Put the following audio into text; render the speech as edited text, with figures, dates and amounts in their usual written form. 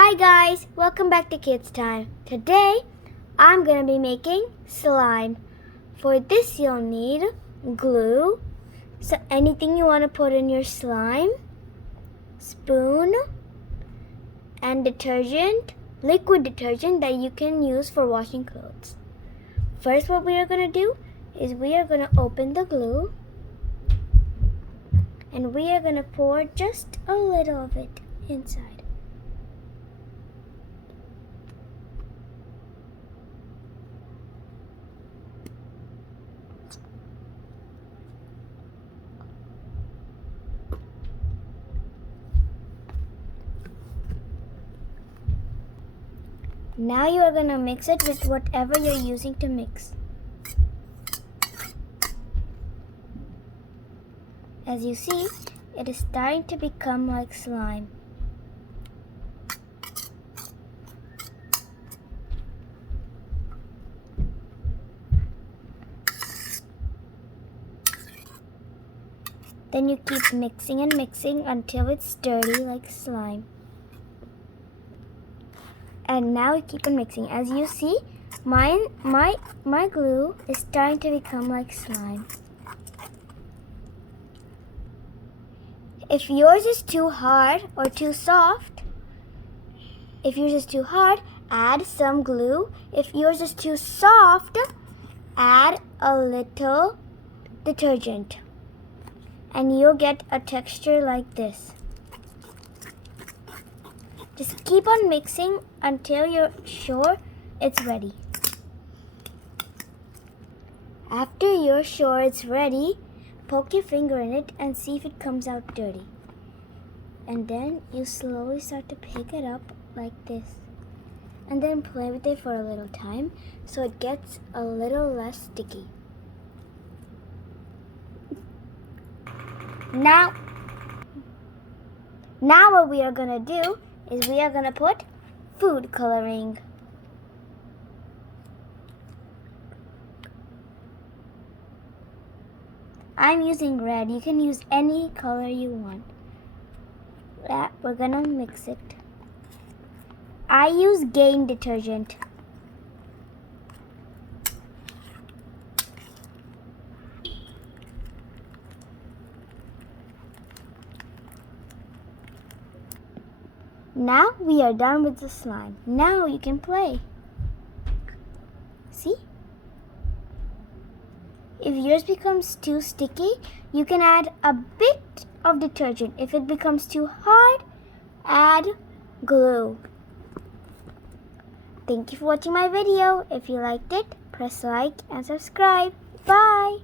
Hi guys, welcome back to Kids Time. Today, I'm going to be making slime. For this, you'll need glue, so anything you want to put in your slime, spoon, and detergent, liquid detergent that you can use for washing clothes. First, what we are going to do is we are going to open the glue, and we are going to pour just a little of it inside. Now you are going to mix it with whatever you're using to mix. As you see, it is starting to become like slime. Then you keep mixing and mixing until it's dirty like slime. And now we keep on mixing. As you see, my glue is starting to become like slime. If yours is too hard or too soft, add some glue. If yours is too soft, add a little detergent. And you'll get a texture like this. Just keep on mixing until you're sure it's ready. After you're sure it's ready, poke your finger in it and see if it comes out dirty. And then you slowly start to pick it up like this. And then play with it for a little time so it gets a little less sticky. Now what we are going to do is we are going to put food coloring. I'm using red. You can use any color you want. We're going to mix it. I use Gain detergent. Now we are done with the slime. Now you can play. See? If yours becomes too sticky, you can add a bit of detergent. If it becomes too hard, add glue. Thank you for watching my video. If you liked it, press like and subscribe. Bye!